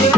I'm